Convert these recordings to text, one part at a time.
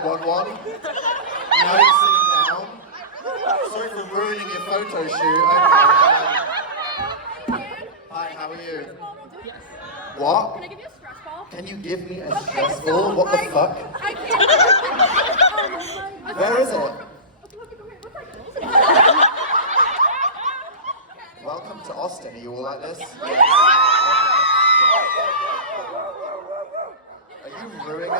1-1. Now you're sitting down. Sorry for ruining your photo shoot. Okay. Hi, how are you? What? Can I give you a stress ball? Can you give me a stress ball? What the fuck? I can't. Where is it? Welcome to Austin. Are you all like this? Yes. Okay. Are you ruining it?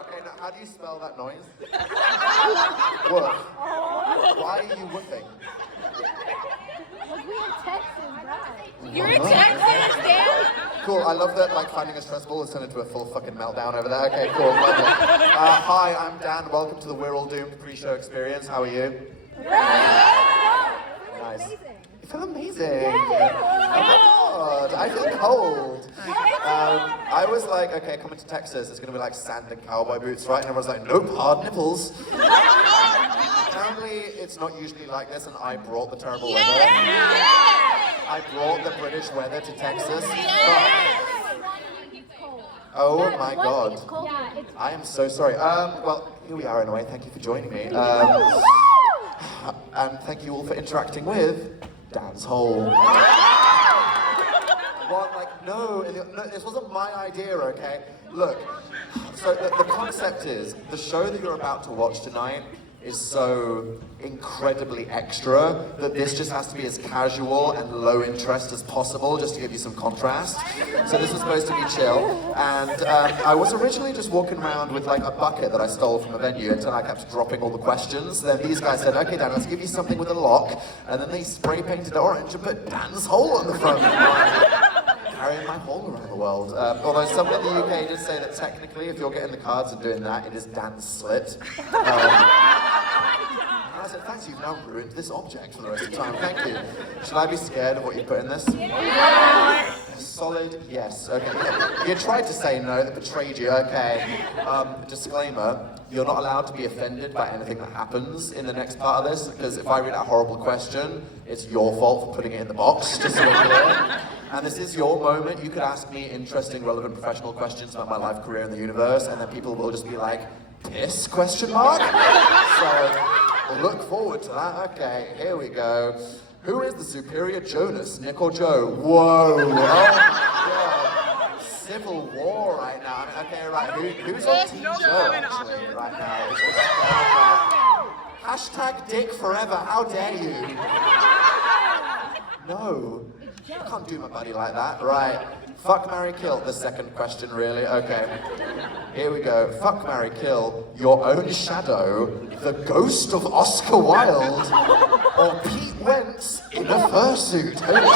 Okay, now how do you spell that noise? Woof. Why are you woofing? We in Texas, right? You're in Texas, Dan? Cool, I love that, like, finding a stress ball has turned into a full fucking meltdown over there. Okay, cool, lovely. Hi, I'm Dan. Welcome to the We're All Doomed pre-show experience. How are you? Nice. You feel amazing. Oh my god, I feel cold. I was like, okay, coming to Texas, it's gonna be like sand and cowboy boots, right? And everyone's like, nope, hard nipples. Apparently, it's not usually like this, and I brought the terrible weather. I brought the British weather to Texas. Oh my god. I am so sorry. Well, here we are anyway. Thank you for joining me. And thank you all for interacting with Dan's Hole. Well, like, no, this wasn't my idea, okay? Look, so the concept is, the show that you're about to watch tonight is so incredibly extra that this just has to be as casual and low interest as possible, just to give you some contrast. So this was supposed to be chill, and I was originally just walking around with like a bucket that I stole from a venue until I kept dropping all the questions. Then these guys said, okay Dan, let's give you something with a lock, and then they spray painted it orange and put Dan's Hole on the front. Carrying my hole around the world. Although someone in the UK did say that technically, if you're getting the cards and doing that, it is Dan's Slit. And I said, thanks, you've now ruined this object for the rest of the time. Thank you. Should I be scared of what you put in this? Yeah. Solid yes. Okay. You tried to say no, that betrayed you. Okay. Disclaimer, you're not allowed to be offended by anything that happens in the next part of this, because if I read a horrible question, it's your fault for putting it in the box, just so we're clear. And this is your moment. You could ask me interesting, relevant, professional questions about my life, career, and the universe, and then people will just be like, piss, question mark? So, look forward to that. Okay, here we go. Who is the superior Jonas, Nick or Joe? Whoa, oh my god. Civil war right now. Okay, right, who's on Team Joe, actually, right now? Hashtag Dick forever, how dare you? No. You can't do my buddy like that. Right. Fuck, marry, kill. The second question, really. Okay. Here we go. Fuck, marry, kill. Your own shadow, the ghost of Oscar Wilde, or Pete Wentz in a fursuit. Holy shit.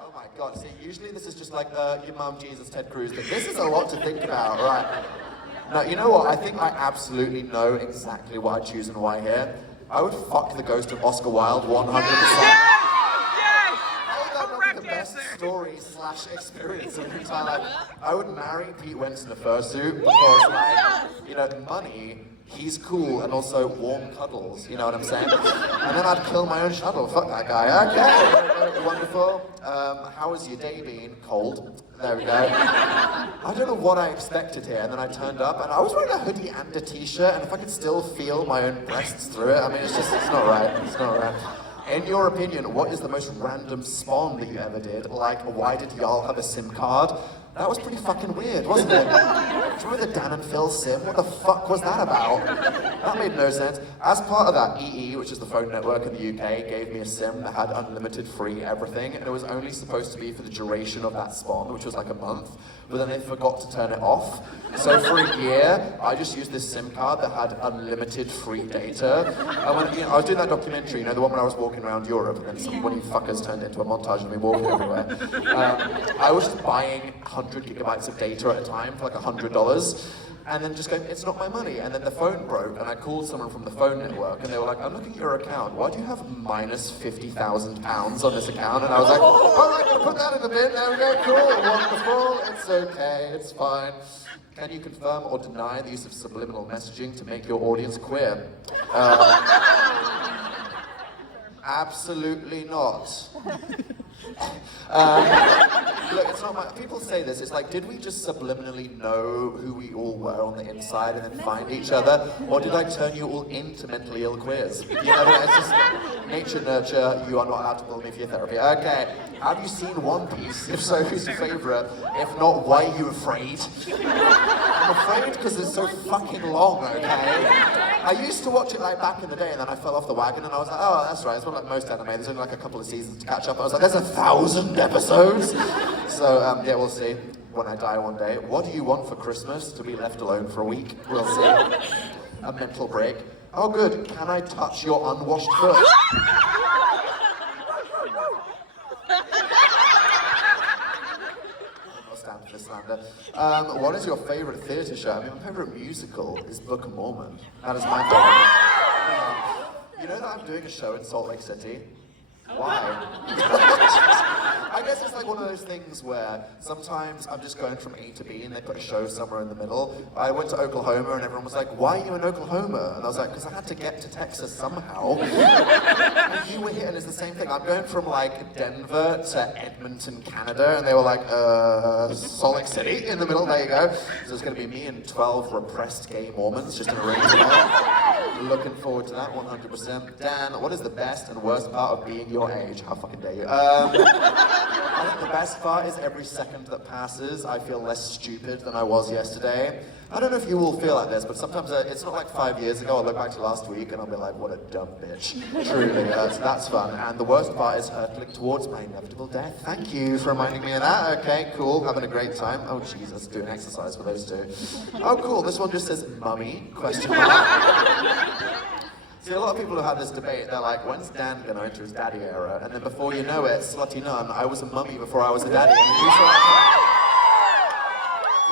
Oh my god. See, usually this is just like your mum, Jesus, Ted Cruz, but this is a lot to think about. Right. Now, you know what? I think I absolutely know exactly what I'd choose and why here. I would fuck the ghost of Oscar Wilde 100%. The best story / experience of my entire life. I would marry Pete Wentz in a fursuit because, like, you know, money, he's cool, and also warm cuddles, you know what I'm saying? And then I'd kill my own shadow. Fuck that guy. Okay, wonderful. How has your day been? Cold. There we go. I don't know what I expected here, and then I turned up, and I was wearing a hoodie and a t-shirt, and if I could still feel my own breasts through it, I mean, it's not right. It's not right. In your opinion, what is the most random spawn that you ever did? Like, why did y'all have a SIM card? That was pretty fucking weird, wasn't it? Do you remember the Dan and Phil SIM? What the fuck was that about? That made no sense. As part of that, EE, which is the phone network in the UK, gave me a SIM that had unlimited free everything, and it was only supposed to be for the duration of that spawn, which was like a month, but then they forgot to turn it off. So for a year, I just used this SIM card that had unlimited free data. And when, you know, I was doing that documentary, you know, the one when I was walking around Europe, and then one of you fuckers turned it into a montage of me walking everywhere. I was just buying 100 gigabytes of data at a time for like $100. And then just going, it's not my money. And then the phone broke, and I called someone from the phone network, and they were like, I'm looking at your account. Why do you have minus £50,000 on this account? And I was like, all right, I'll put that in the bin. There we go, cool, wonderful. It's okay, it's fine. Can you confirm or deny the use of subliminal messaging to make your audience queer? Absolutely not. Look, it's not my. People say this. It's like, did we just subliminally know who we all were on the inside and then find each other, or did I turn you all into mentally ill queers? You know, it's just nature, nurture. You are not allowed to bill me for your therapy. Okay. Have you seen One Piece? If so, who's your favorite? If not, why are you afraid? I'm afraid because it's so fucking long. Okay. I used to watch it like back in the day, and then I fell off the wagon, and I was like, oh, that's right. It's not like most anime. There's only like a couple of seasons to catch up. I was like, there's 1,000 episodes. So yeah, we'll see when I die one day. What do you want for Christmas? To be left alone for a week? We'll see. A mental break. Oh, good. Can I touch your unwashed foot? I'll stand for this slander. What is your favorite theatre show? I mean, my favorite musical is Book of Mormon. That is my favorite. You know that I'm doing a show in Salt Lake City? Why? I guess it's like one of those things where sometimes I'm just going from A to B and they put a show somewhere in the middle. I went to Oklahoma and everyone was like, why are you in Oklahoma? And I was like, because I had to get to Texas somehow. And you were here, and it's the same thing. I'm going from like Denver to Edmonton, Canada, and they were like, Salt Lake City in the middle, there you go. So it's going to be me and 12 repressed gay Mormons just in a ring together. Looking forward to that 100%. Dan, what is the best and worst part of being your age? How fucking dare you? I think the best part is every second that passes, I feel less stupid than I was yesterday. I don't know if you all feel like this, but sometimes it's not like 5 years ago. I'll look back to last week and I'll be like, what a dumb bitch. Truly, so that's fun. And the worst part is hurtling towards my inevitable death. Thank you for reminding me of that. Okay, cool, having a great time. Oh Jesus, doing exercise for those two. Oh cool, this one just says mummy, question mark. See, a lot of people who have this debate, they're like, when's Dan gonna enter his daddy era? And then before you know it, slutty nun, I was a mummy before I was a daddy. And you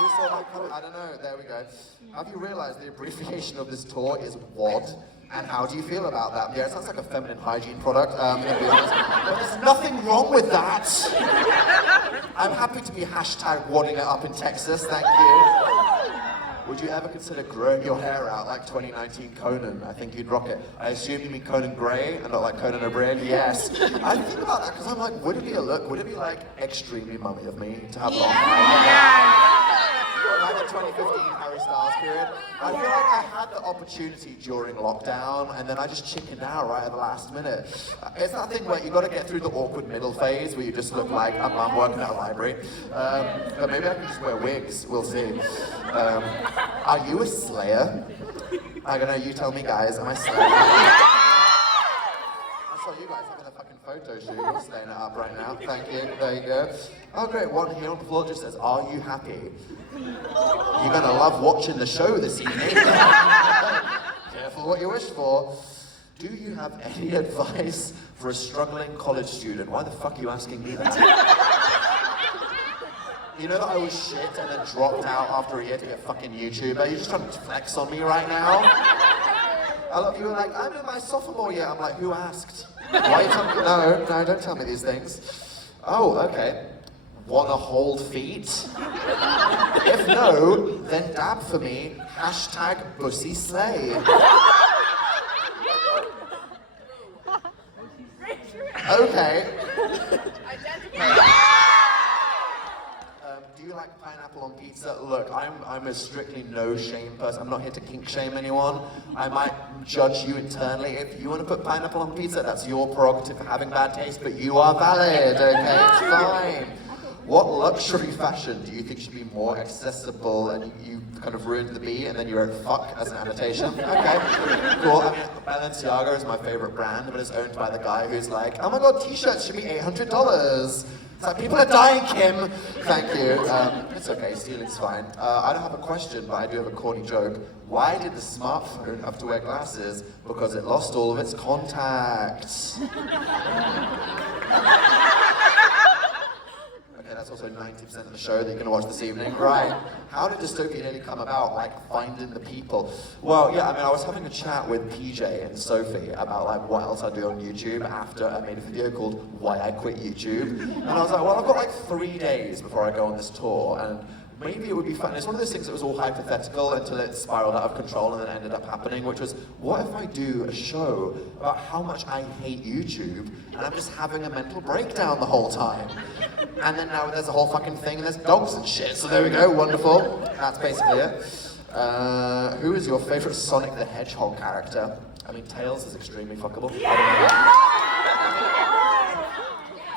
saw that coming? I don't know, there we go. Have you realized the abbreviation of this tour is WOD? And how do you feel about that? Yeah, it sounds like a feminine hygiene product, to be honest. But there's nothing wrong with that. I'm happy to be hashtag wadding it up in Texas, thank you. Would you ever consider growing your hair out like 2019 Conan? I think you'd rock it. I assume you mean Conan Gray and not like Conan O'Brien? Yes. I think about that because I'm like, would it be a look? Would it be like extremely mummy of me to have long hair? Like the 2015 Harry Styles period. I feel like I had the opportunity during lockdown and then I just chickened out right at the last minute. It's that thing where you got to get through the awkward middle phase where you just look like a mum working at a library. But maybe I can just wear wigs, we'll see. Are you a slayer? I don't know, you tell me guys, am I slayer? I saw you guys having a fucking photo shoot, you're slaying it up right now, thank you, there you go. Oh great, one here on the floor just says, are you happy? You're gonna love watching the show this evening. Careful what you wish for. Do you have any advice for a struggling college student? Why the fuck are you asking me that? You know that I was shit and then dropped out after a year to get fucking YouTube? Are you just trying to flex on me right now? A lot of you are like, I'm in my sophomore year. I'm like, who asked? Why are you telling me? No, don't tell me these things. Oh, okay. Wanna hold feet? If no, then dab for me. Hashtag bussy slay. Okay. Do you like pineapple on pizza? Look, I'm a strictly no shame person. I'm not here to kink shame anyone. I might judge you internally. If you want to put pineapple on pizza, that's your prerogative for having bad taste, but you are valid, okay? It's fine. What luxury fashion do you think should be more accessible and you kind of ruined the B and then you wrote fuck as an annotation? Okay, cool. I mean, Balenciaga is my favorite brand, but it's owned by the guy who's like, oh my god, t-shirts should be $800. It's like, people are dying, Kim. Thank you. It's okay, stealing's fine. I don't have a question, but I do have a corny joke. Why did the smartphone have to wear glasses? Because it lost all of its contacts. Okay, that's also 90% of the show that you're going to watch this evening. Right. How did Dystopia nearly come about, like finding the people? Well, yeah, I mean, I was having a chat with PJ and Sophie about like what else I do on YouTube after I made a video called Why I Quit YouTube. And I was like, well, I've got like 3 days before I go on this tour, and maybe it would be fun. It's one of those things that was all hypothetical until it spiraled out of control and then ended up happening, which was, what if I do a show about how much I hate YouTube and I'm just having a mental breakdown the whole time? And then now there's a whole fucking thing and there's dogs and shit, so there we go, wonderful. That's basically it. Who is your favorite Sonic the Hedgehog character? I mean, Tails is extremely fuckable.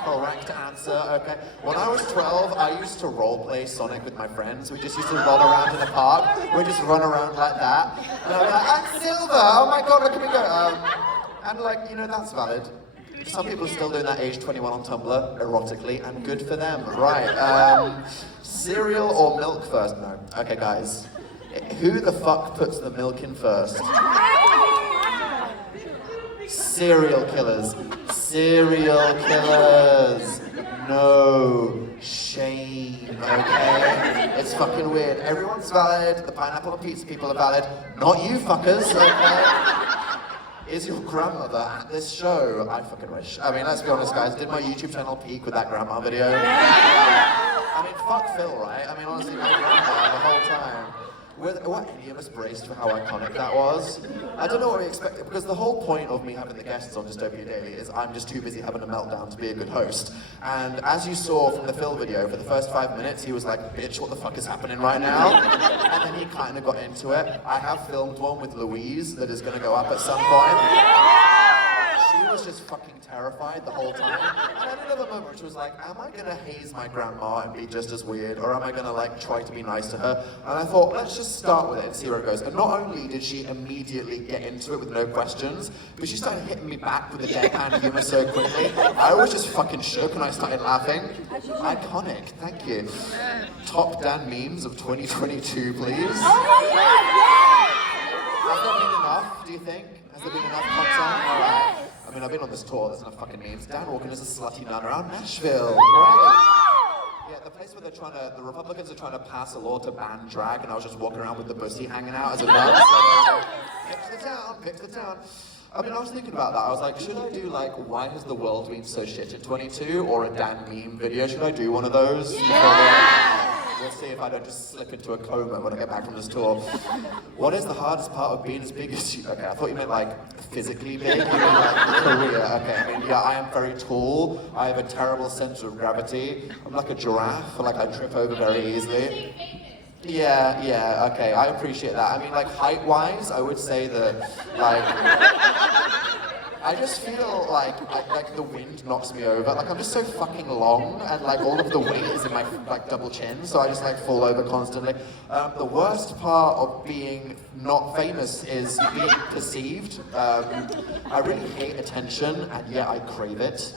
Correct answer, okay. When I was 12, I used to roleplay Sonic with my friends. We just used to roll around in the park. We'd just run around like that. And I'd be like, I'm Silver! Oh my god, look at me go! And like, you know, that's valid. Some people are still doing that age 21 on Tumblr, erotically, and good for them. Right, cereal or milk first? No. Okay, guys. Who the fuck puts the milk in first? Serial killers. Serial killers. No shame, okay? It's fucking weird. Everyone's valid. The pineapple and pizza people are valid. Not you fuckers, okay? Is your grandmother at this show? I fucking wish. I mean, let's be honest, guys. Did my YouTube channel peak with that grandma video? I mean, fuck Phil, right? I mean, honestly, my grandma the whole time. Were any of us braced for how iconic that was? I don't know what we expected, because the whole point of me having the guests on Dystopia Daily is I'm just too busy having a meltdown to be a good host. And as you saw from the Phil video, for the first 5 minutes, he was like, bitch, what the fuck is happening right now? And then he kind of got into it. I have filmed one with Louise that is going to go up at some point. She was just fucking terrified the whole time. And I had another moment where she was like, am I gonna haze my grandma and be just as weird, or am I gonna like try to be nice to her? And I thought, let's just start with it and see where it goes. And not only did she immediately get into it with no questions, but she started hitting me back with the deadpan humor so quickly. I was just fucking shook and I started laughing. Iconic, thank you. Top Dan memes of 2022, please. Has there been enough, do you think? Has there been enough content? All right. I mean, I've been on this tour, there's enough fucking memes. Dan walking as a slutty nun around Nashville. Great. Yeah, the place where the Republicans are trying to pass a law to ban drag, and I was just walking around with the pussy hanging out as a nun. So, pick the town. I mean, I was thinking about that. I was like, should I do like, why has the world been so shit in 22, or a Dan meme video? Should I do one of those? We'll see if I don't just slip into a coma when I get back from this tour. What is the hardest part of being as big as you? Okay, I thought you meant like physically big. You meant like career. Okay, I mean, yeah, I am very tall. I have a terrible sense of gravity. I'm like a giraffe. Like I trip over very easily. Yeah, okay, I appreciate that. I mean, like height-wise, I would say that, like, I just feel like the wind knocks me over. Like I'm just so fucking long, and like all of the weight is in my like double chin, so I just like fall over constantly. The worst part of being not famous is being perceived. I really hate attention, and yet I crave it.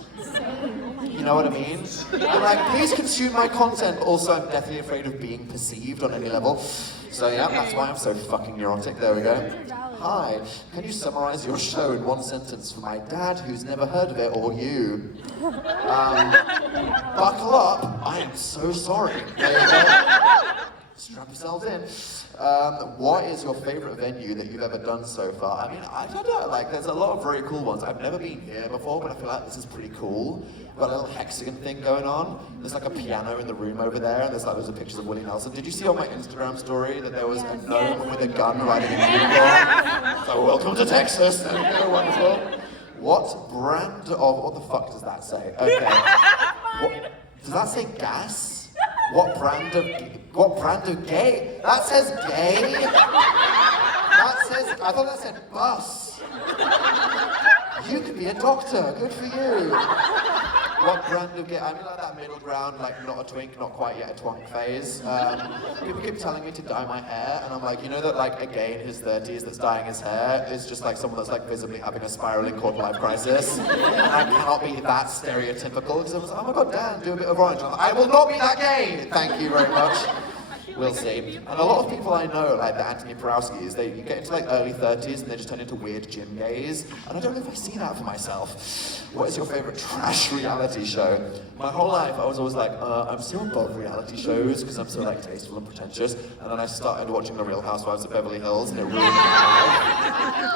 You know what I mean? I'm like, please consume my content. Also, I'm deathly afraid of being perceived on any level. So yeah, that's why I'm so fucking neurotic. There we go. Hi, can you summarize your show in one sentence for my dad who's never heard of it, or you? Buckle up, I am so sorry. There you go. Strap yourselves in. What is your favorite venue that you've ever done so far? I mean, I don't know, like there's a lot of very cool ones. I've never been here before, but I feel like this is pretty cool. Got a little hexagon thing going on. There's like a piano in the room over there, and there's like loads of pictures of Willie Nelson. Did you see on my Instagram story that there was a gnome with a gun riding a unicorn? So welcome to Texas. There we go, wonderful. What brand of, what the fuck does that say? Okay. Does that say gas? What brand of gay? That says gay? That says, I thought that said bus. You could be a doctor, good for you. What brand of gay? I mean like that middle ground, like not a twink, not quite yet a twonk phase. People keep telling me to dye my hair, and I'm like, you know that like a gay in his 30s that's dyeing his hair is just like someone that's like visibly having a spiraling quarter-life crisis. And I cannot be that stereotypical, because I was like, oh my god, Dan, do a bit of orange. I'm like, I will not be that gay! Thank you very much. We'll see. And a lot of people I know, like the Anthony Porowskis, you get into like early 30s and they just turn into weird gym gays. And I don't know if I see that for myself. What is your favorite trash reality show? My whole life I was always like, I'm so above reality shows because I'm so like tasteful and pretentious. And then I started watching The Real Housewives of Beverly Hills and it ruined my life.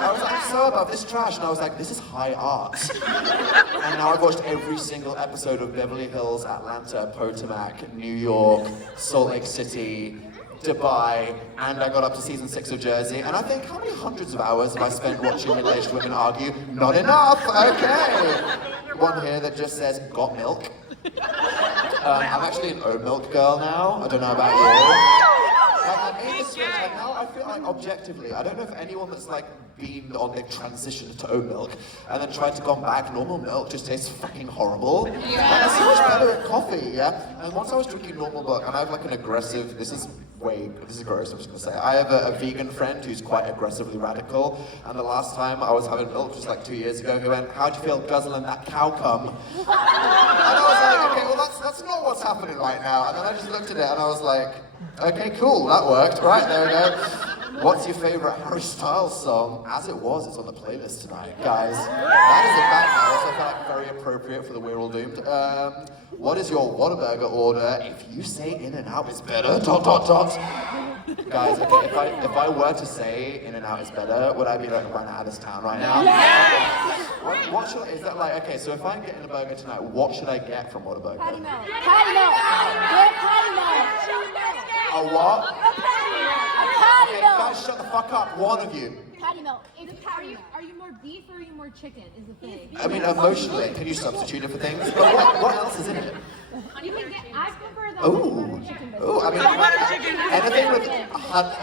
I was like, I'm so above this trash. And I was like, this is high art. And now I've watched every single episode of Beverly Hills, Atlanta, Potomac, New York, Salt Lake City, Dubai, and I got up to season 6 of Jersey, and I think, how many hundreds of hours have I spent watching middle-aged women argue? Not enough, okay. One here that just says, got milk. I'm actually an oat milk girl now, I don't know about you. Like, I made the switch, and now I feel like, objectively, I don't know if anyone that's like been on the transition to oat milk and then tried to go back, normal milk just tastes fucking horrible. Yeah. Like, it's so much better in coffee, yeah? And once I was drinking normal milk, and I have like an aggressive, this is gross, I'm just gonna say. I have a vegan friend who's quite aggressively radical, and the last time I was having milk, which was like 2 years ago, he went, how'd you feel guzzling that cow cum? And I was like, okay, well that's not what's happening right now. And then I just looked at it and I was like, okay, cool, that worked, right, there we go. What's your favorite Harry Styles song? As it was, it's on the playlist tonight, guys. That is a banger, so I feel like very appropriate for the We're All Doomed. What is your Whataburger order? If you say In-N-Out is better, ... Guys, okay, if I were to say In-N-Out is better, would I be like run out of this town right now? Yes! What should, is that like, okay, so if I'm getting a burger tonight, what should I get from Whataburger? Patty melt. Patty melt. Get patty melt. A what? A patty Okay, melt. guys, shut the fuck up, one of you. Patty melt. Is it, are you more beef or are you more chicken? Is the thing. I mean, emotionally, can you substitute it for things? But what else is in it? You can get. I prefer the Ooh. chicken. Ooh, I mean, anything with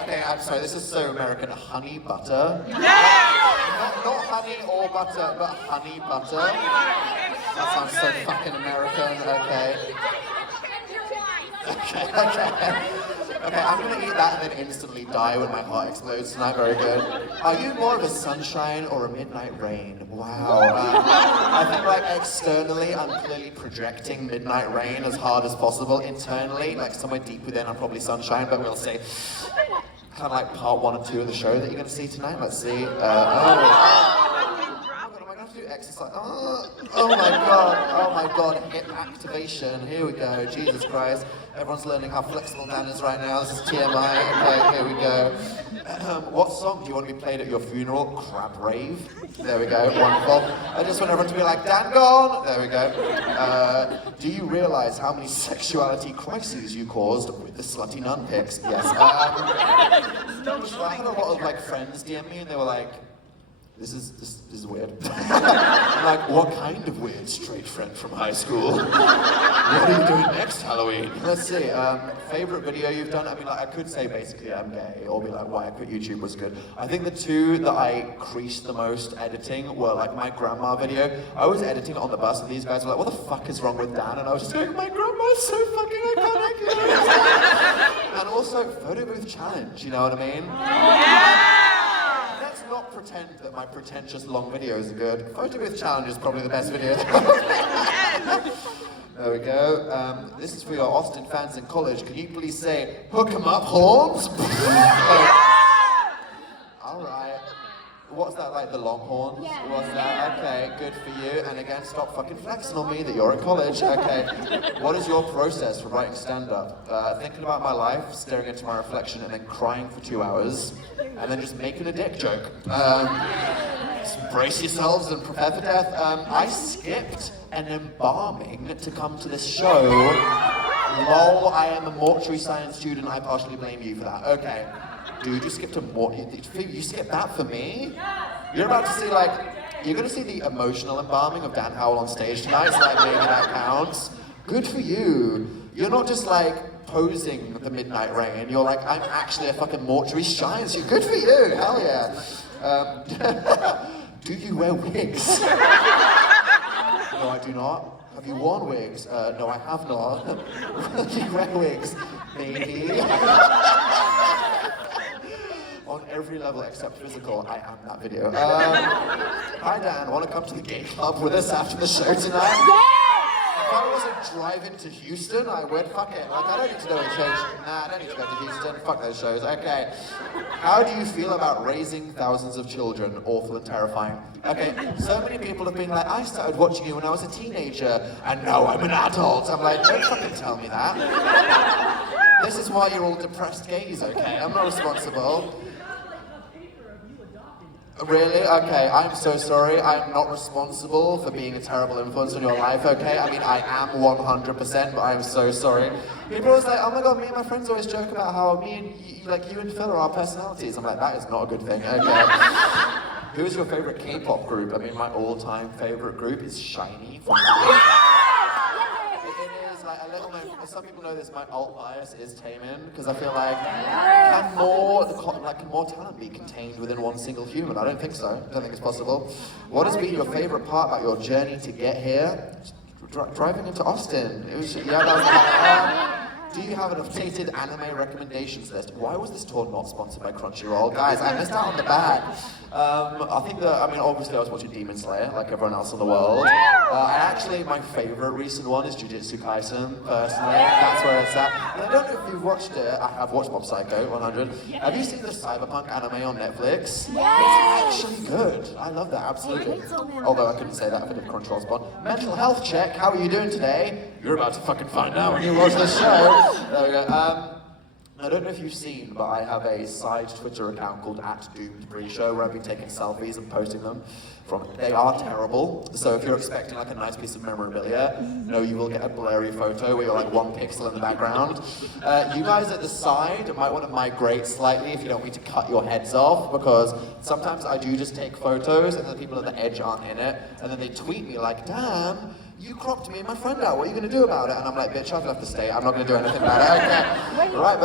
okay, I'm sorry, this is so American. Honey butter. Not honey or butter, but honey butter. That sounds so fucking American. Okay, I'm gonna eat that and then instantly die when my heart explodes tonight. Very good. Are you more of a sunshine or a midnight rain? Wow. I think like externally, I'm clearly projecting midnight rain as hard as possible. Internally, like somewhere deep within, I'm probably sunshine, but we'll see. Kind of like part 1 and 2 of the show that you're gonna see tonight. Let's see. Do exercise. Oh my god, hip activation. Here we go, Jesus Christ. Everyone's learning how flexible Dan is right now. This is TMI. Okay, here we go. What song do you want to be played at your funeral? Crab Rave. There we go, wonderful. I just want everyone to be like, Dan gone! There we go. Do you realize how many sexuality crises you caused with the slutty nun pics? Yes. I had a lot of like friends DM me and they were like, this is weird. I'm like, what kind of weird straight friend from high school? What are you doing next Halloween? Let's see, favorite video you've done? I mean, like, I could say basically I'm gay, or be like, why I quit YouTube was good. I think the two that I creased the most editing were like my grandma video. I was editing it on the bus and these guys were like, what the fuck is wrong with Dan? And I was just going, my grandma's so fucking iconic. And also, photo booth challenge, you know what I mean? Yeah! Let's not pretend that my pretentious long videos are good. Photo booth challenge is probably the best video. There we go. This is for your Austin fans in college. Can you please say, hook 'em up, horns? All right. What's that, like the Longhorns? Yeah. What's that? Okay, good for you. And again, stop fucking flexing on me that you're in college. Okay. What is your process for writing stand-up? Thinking about my life, staring into my reflection, and then crying for 2 hours, and then just making a dick joke. Just brace yourselves and prepare for death. I skipped an embalming to come to this show. Lol, I am a mortuary science student. I partially blame you for that. Okay. Dude, you skipped you skipped that for me? You're about to see you're gonna see the emotional embalming of Dan Howell on stage tonight, so maybe that counts. Good for you. You're not just posing the midnight rain, you're like, I'm actually a fucking mortuary science. You're good for you, hell yeah. Do you wear wigs? No, I do not. Have you worn wigs? No, I have not. Do you wear wigs? Maybe. On every level except physical, I am that video. Hi Dan, want to come to the gay club with us after the show tonight? Yeah! If I wasn't drive into Houston? I would. Fuck it. Like, I don't need to know any shows. Nah, I don't need to go to Houston. Fuck those shows. Okay. How do you feel about raising thousands of children? Awful and terrifying. Okay, so many people have been like, I started watching you when I was a teenager, and now I'm an adult. I'm like, don't fucking tell me that. This is why you're all depressed gays, okay? I'm not responsible. Really? Okay, I'm so sorry. I'm not responsible for being a terrible influence on your life, okay? I mean, I am 100%, but I'm so sorry. People always like, oh my god, me and my friends always joke about how me and you and Phil are our personalities. I'm like, that is not a good thing, okay? Who's your favorite K-pop group? I mean, my all-time favorite group is SHINee from It is like a little known, some people know this, my alt bias is Taemin, because I feel like, can more talent be contained within one single human? I don't think so. I don't think it's possible. What has been your favorite part about your journey to get here? Driving into Austin. It was, yeah, that was do you have an updated anime recommendations list? Why was this tour not sponsored by Crunchyroll? Guys, I missed out on the bag. Obviously I was watching Demon Slayer, like everyone else in the world. Actually, my favorite recent one is Jujutsu Kaisen, personally. That's where it's at. And I don't know if you've watched it. I have watched Mob Psycho 100. Have you seen the Cyberpunk anime on Netflix? It's actually good. I love that, absolutely. Although I couldn't say that if I did Crunchyroll spot. Mental health check, how are you doing today? You're about to fucking find out when you watch this show. There we go. I don't know if you've seen, but I have a side Twitter account called @DoomedPreShow where I've been taking selfies and posting them. They are terrible, so if you're expecting like a nice piece of memorabilia, no, you will get a blurry photo where you're like 1 pixel in the background. You guys at the side might want to migrate slightly if you don't need to cut your heads off, because sometimes I do just take photos and the people at the edge aren't in it, and then they tweet me like, damn, you cropped me and my friend out, what are you going to do about it? And I'm like, bitch, I've left the state, I'm not going to do anything about it. Okay. Right.